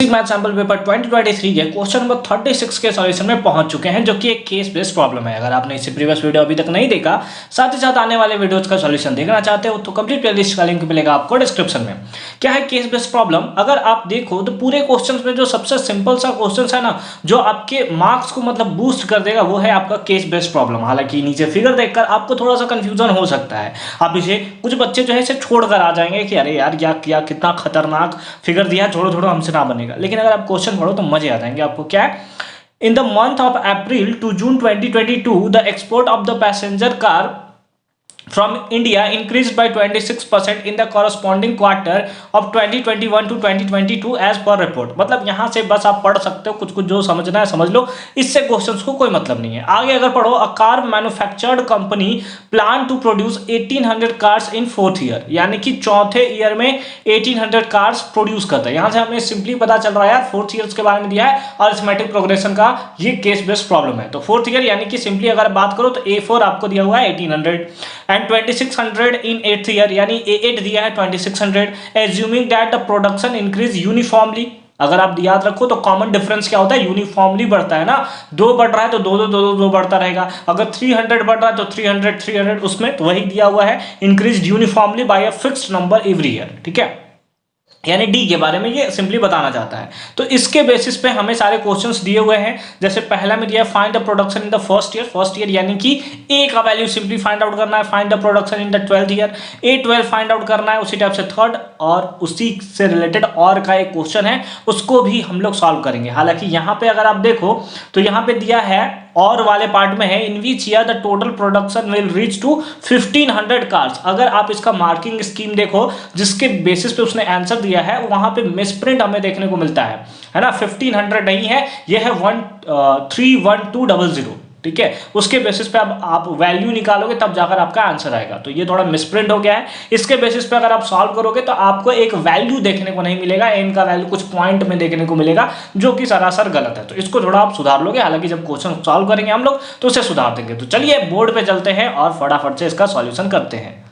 Math sample paper 2023 के question number 36 के solution में पहुंच चुके हैं, जो कि एक केस बेस्ड प्रॉब्लम है। अगर आपने इससे प्रीवियस वीडियो अभी तक नहीं देखा, साथ ही साथ आने वाले वीडियोस का सॉल्यूशन देखना चाहते हो, तो कंप्लीट प्लेलिस्ट का लिंक मिलेगा आपको डिस्क्रिप्शन में। क्या है केस बेस्ड प्रॉब्लम? अगर आप देखो तो पूरे क्वेश्चन में जो सबसे सिंपल सा क्वेश्चन है ना, जो आपके मार्क्स को मतलब बूस्ट कर देगा, वो है आपका केस बेस्ड प्रॉब्लम। हालांकि नीचे फिगर देखकर आपको थोड़ा सा कंफ्यूजन हो सकता है। आप इसे कुछ बच्चे जो है इसे छोड़कर आ जाएंगे कि अरे यार क्या कितना खतरनाक फिगर दिया, छोड़ो छोड़ो हमसे ना बनेगा। लेकिन अगर आप क्वेश्चन पढ़ो तो मजे आ जाएंगे आपको। क्या है? In the month of April to June 2022 the export of the passenger car from India increased by 26% in the corresponding quarter of 2021 to 2022 as per report। मतलब यहां से बस आप पढ़ सकते हो, कुछ कुछ जो समझना है समझ लो, इससे क्वेश्चंस को कोई मतलब नहीं है। आगे अगर पढ़ो, a car manufactured company plan to produce 1800 cars in fourth year, यानी कि चौथे ईयर में 1800 कार्स प्रोड्यूस करता है। यहां से हमें सिंपली पता चल रहा है यार, फोर्थ ईयर के बारे में दिया है, अरिथमेटिक प्रोग्रेशन का ये केस बेस्ड प्रॉब्लम है। तो फोर्थ ईयर यानी कि सिंपली अगर बात करो तो A4 आपको दिया हुआ है 1800 एंड 2600 इन एट्थ ईयर, यानी A8 दिया है 2600। Assuming that the production increase uniformly. अगर आप याद रखो तो कॉमन डिफरेंस क्या होता है? यूनिफॉर्मली बढ़ता है ना, दो बढ़ रहा है तो दो बढ़ता रहेगा। अगर 300 बढ़ रहा है तो 300 उसमें, तो वही दिया हुआ है, increase uniformly by a fixed number every year. ठीक है, यानी डी के बारे में ये सिंपली बताना चाहता है। तो इसके बेसिस पे हमें सारे क्वेश्चंस दिए हुए हैं। जैसे पहला में दिया है find the production in the first year यानी कि ए का वैल्यू सिंपली फाइंड आउट करना है। Find the production in the 12th year, A12 find out करना है। उसी टाइप से थर्ड और उसी से रिलेटेड और का एक क्वेश्चन है, उसको भी हम लोग सॉल्व करेंगे। हालांकि यहाँ पे अगर आप देखो तो यहाँ पे दिया है और वाले पार्ट में है, in which year the total production will reach to 1500 cars. अगर आप इसका मार्किंग स्कीम देखो, जिसके बेसिस पे उसने आंसर दिया है, वहां पे मिसप्रिंट हमें देखने को मिलता है ना। 1500 नहीं है, यह है 131200। ठीक है, उसके बेसिस पे अब आप वैल्यू निकालोगे तब जाकर आपका आंसर आएगा। तो ये थोड़ा मिसप्रिंट हो गया है। इसके बेसिस पे अगर आप सॉल्व करोगे तो आपको एक वैल्यू देखने को नहीं मिलेगा, एन का वैल्यू कुछ पॉइंट में देखने को मिलेगा, जो कि सरासर गलत है। तो इसको थोड़ा आप सुधार लोगे। हालांकि जब क्वेश्चन सॉल्व करेंगे हम लोग तो उसे सुधार देंगे। तो चलिए बोर्ड पे चलते हैं और फटाफट से इसका सॉल्यूशन करते हैं।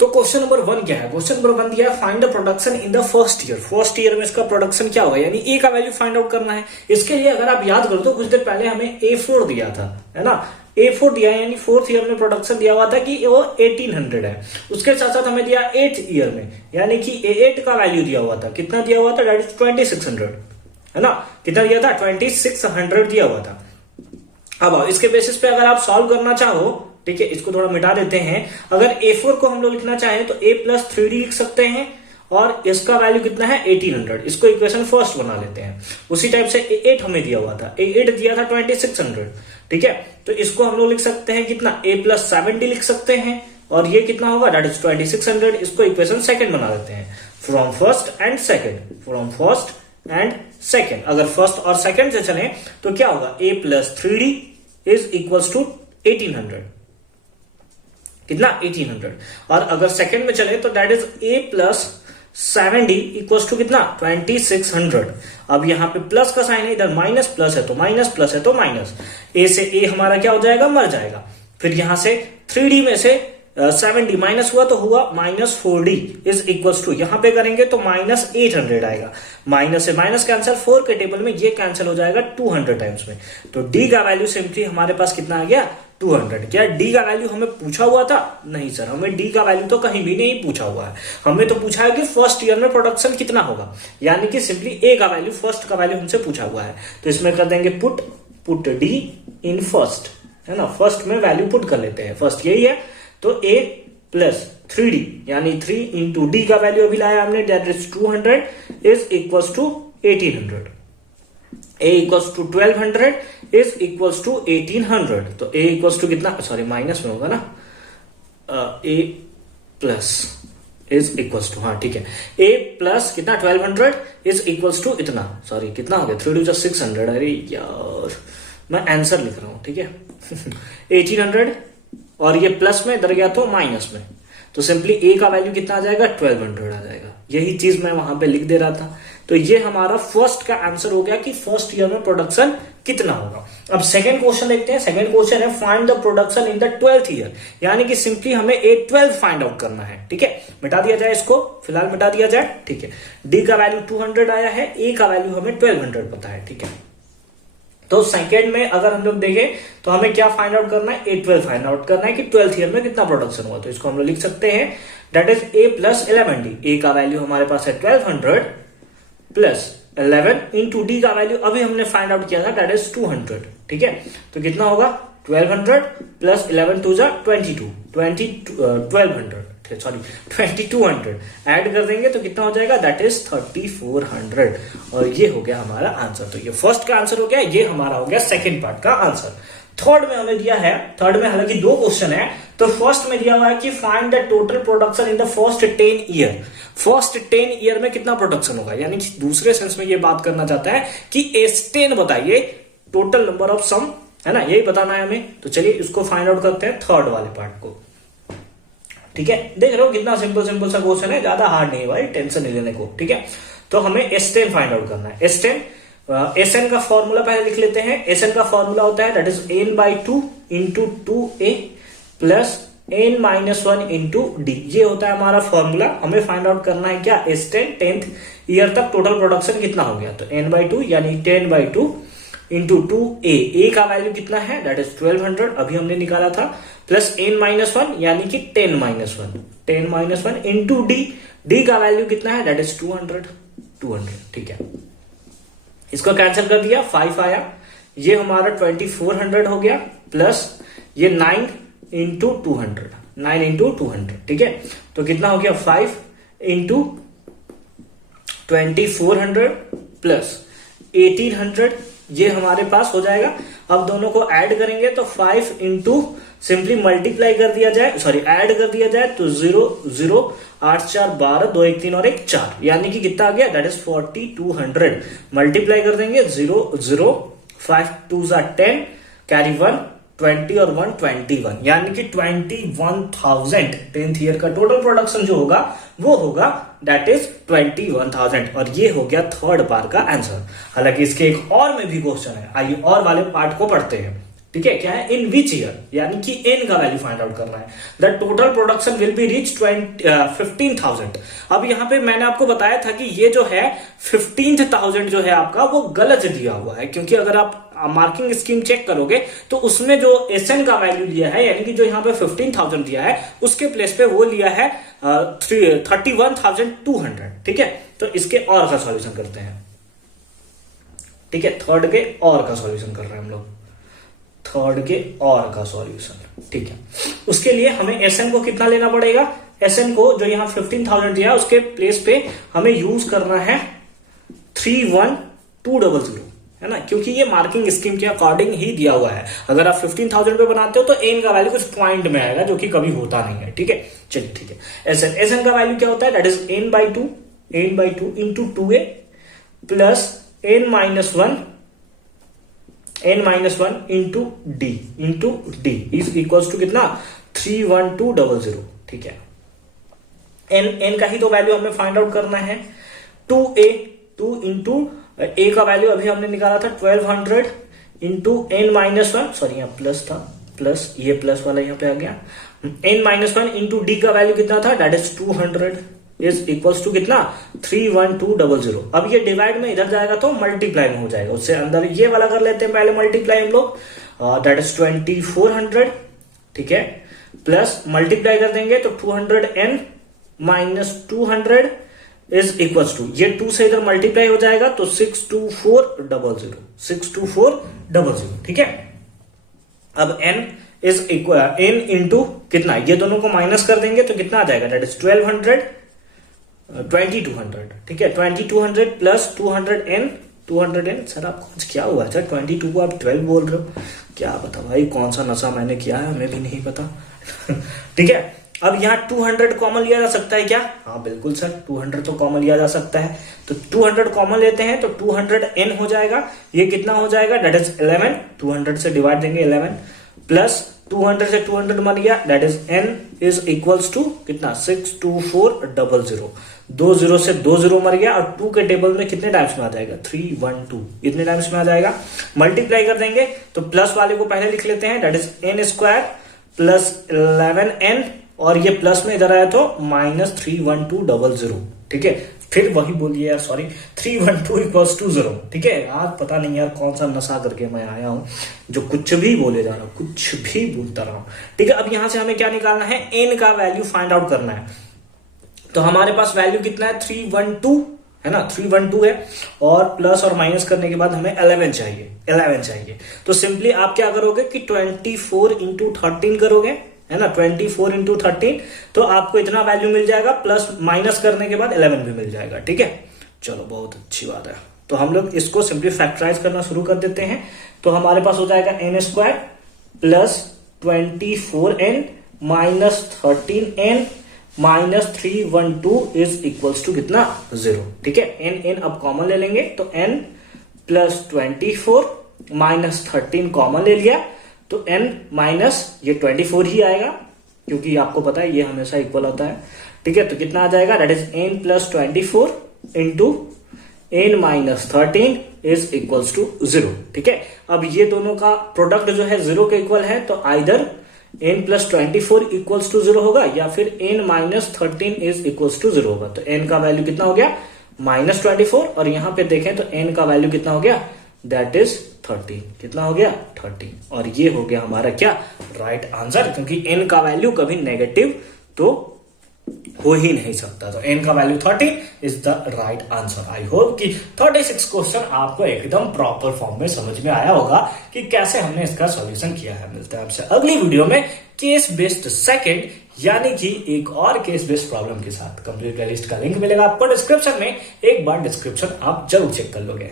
तो क्वेश्चन नंबर 1 क्या है? क्वेश्चन नंबर 1 दिया है find the production in the first year. First year में इसका प्रोडक्शन क्या होगा, यानी ए का वैल्यू फाइंड आउट करना है। इसके लिए अगर आप याद करो तो कुछ देर पहले हमें A4 दिया था, है ना। A4 दिया है, यानी फोर्थ ईयर में प्रोडक्शन दिया हुआ था कि वो 1800 है। उसके साथ साथ हमें दिया 8th ईयर में, यानी कि A8 का वैल्यू दिया हुआ था। कितना दिया हुआ था? दैट इज 2600, है ना। कितना दिया था? 2600 दिया हुआ था। अब इसके बेसिस पे अगर आप सॉल्व करना चाहो, ठीक है, इसको थोड़ा मिटा देते हैं। अगर A4 को हम लोग लिखना चाहें तो A+3D लिख सकते हैं, और इसका वैल्यू कितना है? 1800। इसको इक्वेशन फर्स्ट बना लेते हैं। उसी टाइप से A8 हमें दिया हुआ था, A8 दिया था 2600। ठीक है, तो इसको हम लोग लिख सकते हैं कितना? A+7D लिख सकते हैं, और ये कितना होगा? That is 2600। इसको इक्वेशन सेकंड बना लेते हैं, फ्रॉम फर्स्ट एंड सेकंड। अगर फर्स्ट और सेकंड से चले तो क्या होगा? A+3D is equals to 1800। कितना? 1800। और अगर सेकंड में चले तो that is A+7D equals to कितना? 2600। अब यहाँ पे प्लस का साइन है, इधर माइनस प्लस है तो माइनस। ए से ए हमारा क्या हो जाएगा? मर जाएगा। फिर यहां से 3D में से 7D माइनस हुआ तो हुआ -4D इज इक्वल्स टू, यहां पे करेंगे तो -800 आएगा। माइनस से माइनस कैंसिल, 4 के टेबल में ये कैंसिल हो जाएगा 200 टाइम्स में। तो D का वैल्यू सिंपली हमारे पास कितना आ गया? 200। क्या D का वैल्यू हमें पूछा हुआ था? नहीं सर, हमें D का वैल्यू तो कहीं भी नहीं पूछा हुआ है। हमें तो पूछा है कि फर्स्ट ईयर में प्रोडक्शन कितना होगा, यानी कि सिंपली A का वैल्यू, फर्स्ट का वैल्यू हमसे पूछा हुआ है। तो इसमें कर देंगे पुट D इन फर्स्ट, है ना। फर्स्ट में वैल्यू पुट कर लेते हैं, फर्स्ट यही है। तो A+3D यानी 3 इंटू D का वैल्यू अभी लाया हमने, that is 200 is equals to 1800। A equals to 1200 is equals to 1800। तो A इक्वल्स टू कितना? सॉरी, माइनस में होगा ना। A plus is equals to, हाँ ठीक है, A प्लस कितना? 1200 इज इक्वल्स टू इतना, सॉरी कितना हो गया? 3 × 600। अरे यार, मैं आंसर लिख रहा हूं, ठीक है। 1800 और ये प्लस में, इधर गया तो माइनस में, तो सिंपली A का वैल्यू कितना आ जाएगा? 1200 आ जाएगा। यही चीज मैं वहां पे लिख दे रहा था। तो ये हमारा फर्स्ट का आंसर हो गया कि फर्स्ट ईयर में प्रोडक्शन कितना होगा। अब सेकंड क्वेश्चन देखते हैं। सेकंड क्वेश्चन है find the production in the 12th year, यानी कि सिंपली हमें A12 फाइंड आउट करना है। ठीक है, मिटा दिया जाए इसको, फिलहाल मिटा दिया जाए। ठीक है, डी का वैल्यू 200 आया है, ए का वैल्यू हमें 1200 पता है। ठीक है, तो सेकेंड में अगर हम लोग देखें तो हमें क्या फाइंड आउट करना है, A12 फाइंड आउट करना है कि 12th ईयर में कितना प्रोडक्शन हुआ। तो इसको हम लोग लिख सकते हैं that is A plus 11D। ए का वैल्यू हमारे पास है 1200 प्लस 11 इंटू डी का वैल्यू अभी हमने फाइंड आउट किया था दैट इज 200। ठीक है, तो कितना होगा 1200 प्लस 11 टू जा 2200 ऐड कर देंगे तो कितना हो जाएगा दैट इज 3400। और ये हो गया हमारा आंसर। तो ये फर्स्ट का आंसर हो गया, ये हमारा हो गया सेकंड पार्ट का आंसर। थर्ड में हमें दिया है, थर्ड में हालांकि 2 क्वेश्चन है। तो फर्स्ट में दिया हुआ है कि find the total production in the first 10 year. First 10 year में कितना प्रोडक्शन होगा, यानी कि दूसरे सेंस में ये बात करना चाहता है कि S10 बताइए टोटल नंबर ऑफ सम, है ना, यही बताना है हमें। तो चलिए इसको फाइंड आउट करते हैं थर्ड वाले पार्ट को। ठीक है, देख रहे हो कितना सिंपल सिंपल सा क्वेश्चन है, ज्यादा हार्ड नहीं है भाई, टेंशन नहीं लेने को। ठीक है, तो हमें S10 फाइंड आउट करना है। Sn का फॉर्मूला पहले लिख लेते हैं। Sn का फॉर्मूला होता है that is n/2 into 2a plus n-1 into D. ये होता है हमारा फॉर्मूला। हमें फाइंड आउट करना है क्या, S10 10th ईयर तक टोटल प्रोडक्शन कितना हो गया। तो n/2 यानी 10/2 इंटू 2a, a का वैल्यू कितना है दैट इज 1200 अभी हमने निकाला था, प्लस n-1 यानी कि 10-1 इंटू डी। डी का वैल्यू कितना है दैट इज 200। ठीक है, इसको कैंसिल कर दिया, 5 आया, ये हमारा 2400 हो गया, प्लस ये 9 इंटू 200। ठीक है, तो कितना हो गया 5 इंटू 2400 प्लस 1800, ये हमारे पास हो जाएगा। अब दोनों को ऐड करेंगे तो 5 इंटू सिंपली मल्टीप्लाई कर दिया जाए, सॉरी ऐड कर दिया जाए तो 0 0 8 4 12 2 1 3 और 1 4, यानी कि कितना आ गया दैट इज 4200। मल्टीप्लाई कर देंगे 0 0 5 2 10 कैरी 1 20 और 1 21, यानी कि 21,000 10th ईयर का टोटल प्रोडक्शन जो होगा वो होगा दैट इज 21,000। और ये हो गया थर्ड पार्ट का आंसर। हालांकि इसके एक और में भी क्वेश्चन है, आइए और वाले पार्ट को पढ़ते हैं। ठीक है, क्या है, इन विच ईयर, यानी कि एन का वैल्यू फाइंड आउट करना है। The total production will be reach 15,000। अब यहां पे मैंने आपको बताया था कि ये जो है 15,000 जो है आपका वो गलत दिया हुआ है, क्योंकि अगर आप मार्किंग स्कीम चेक करोगे तो उसमें जो एसएन का वैल्यू लिया है, यानी कि जो यहाँ पे 15,000 दिया है उसके प्लेस पे वो लिया है 31,200। ठीक है, तो इसके और का सॉल्यूशन करते हैं। ठीक है, थर्ड के और का सॉल्यूशन कर रहे हैं हम लोग, थर्ड के और का सॉल्यूशन। ठीक है, उसके लिए हमें एसएन को कितना लेना पड़ेगा, एसएन को जो यहाँ 15,000 दिया उसके प्लेस पे हमें यूज करना है 31200, है ना, क्योंकि ये मार्किंग स्कीम के अकॉर्डिंग ही दिया हुआ है। अगर आप 15,000 पे बनाते हो तो एन का वैल्यू कुछ पॉइंट में आएगा, जो कि कभी होता नहीं है। ठीक है, चलिए ठीक है, एसएन का वैल्यू क्या होता है, that is n/2 into 2a plus n-1 into D is equals to कितना 31200। ठीक है, एन का ही तो वैल्यू हमें फाइंड आउट करना है। 2a 2 इंटू ए का वैल्यू अभी हमने निकाला था 1200 इंटू n-1, सॉरी यहाँ प्लस था, प्लस ये प्लस वाला यहाँ पे आ गया, n-1 इंटू डी का वैल्यू कितना था, that is 200 is equals to कितना 31200। अब ये डिवाइड में इधर जाएगा तो मल्टीप्लाई में हो जाएगा, उससे अंदर ये वाला कर लेते हैं पहले मल्टीप्लाई हम लोग, दैट इज 2400। ठीक है, प्लस मल्टीप्लाई कर देंगे तो 200n minus 200 is equals to, ये 2 से इधर मल्टीप्लाई हो जाएगा तो 62400। ठीक है, अब n is equal n into कितना, ये दोनों को माइनस कर देंगे तो कितना आ जाएगा, दैट इज 2200। ठीक है, 2200 प्लस 200n सर आपको कुछ क्या हुआ सर, 22 को आप 12 बोल रहे हो, क्या पता भाई कौन सा नशा मैंने किया है, हमें भी नहीं पता। ठीक है, अब यहाँ 200 कॉमन लिया जा सकता है क्या, हाँ बिल्कुल सर 200 तो कॉमन लिया जा सकता है, तो 200 कॉमन लेते हैं तो 200n हो जाएगा, ये कितना हो जाएगा, दैट इज 11, 200 से डिवाइड देंगे 11 प्लस 200 से 200 मर गया, that is n is equals to कितना 62400। 20 से 20 मर गया और 2 के टेबल में कितने टाइम्स में आ जाएगा 312, इतने टाइम्स में आ जाएगा। मल्टीप्लाई कर देंगे तो प्लस वाले को पहले लिख लेते हैं, that is n square plus 11n, और ये प्लस में इधर आया तो माइनस 31200। ठीक है, फिर वही बोलिए यार, सॉरी 312 इक्वल्स टू 0। ठीक है, आज पता नहीं यार कौन सा नशा करके मैं आया हूं जो कुछ भी बोले जा रहा हूं, कुछ भी बोलता रहा हूं। ठीक है, अब यहां से हमें क्या निकालना है, n का वैल्यू फाइंड आउट करना है। तो हमारे पास वैल्यू कितना है 312 है ना, 312 है, और प्लस और माइनस करने के बाद हमें 11 चाहिए। तो सिंपली आप क्या करोगे कि 24 इंटू 13 करोगे, है ना, 24 इंटू 13, तो आपको इतना वैल्यू मिल जाएगा, प्लस माइनस करने के बाद 11 भी मिल जाएगा। ठीक है, चलो बहुत अच्छी बात है। तो हम लोग इसको सिंपली फैक्टराइज करना शुरू कर देते हैं। तो हमारे पास हो जाएगा n square plus 24n minus 13n minus 312 is equals to कितना 0। ठीक है, n अब कॉमन ले लेंगे, तो n प्लस 24 माइनस 13 कॉमन ले लिया, तो n माइनस ये 24 ही आएगा, क्योंकि आपको पता है ये हमेशा इक्वल होता है। ठीक है, तो कितना आ जाएगा, that is n plus 24 into n minus 13 is equals to 0। ठीक है, अब ये दोनों का प्रोडक्ट जो है 0 के इक्वल है, तो either n plus 24 equals to 0 होगा या फिर n minus 13 is equals to 0 होगा। तो n का वैल्यू कितना हो गया माइनस 24, और यहां पे देखें तो n का वैल्यू कितना हो गया, दैट इज 13। कितना हो गया 13, और ये हो गया हमारा क्या राइट आंसर, क्योंकि n का वैल्यू कभी नेगेटिव तो हो ही नहीं सकता। तो n का value 13 is the right answer. I hope कि 36 क्वेश्चन आपको एकदम प्रॉपर फॉर्म में समझ में आया होगा कि कैसे हमने इसका सॉल्यूशन किया है। मिलता है आपसे अगली वीडियो में केस बेस्ड सेकंड, यानी कि एक और केस बेस्ड प्रॉब्लम के साथ। कंप्लीट प्लेलिस्ट का लिंक मिलेगा आपको डिस्क्रिप्शन में, एक बार डिस्क्रिप्शन आप जरूर चेक कर लोगे।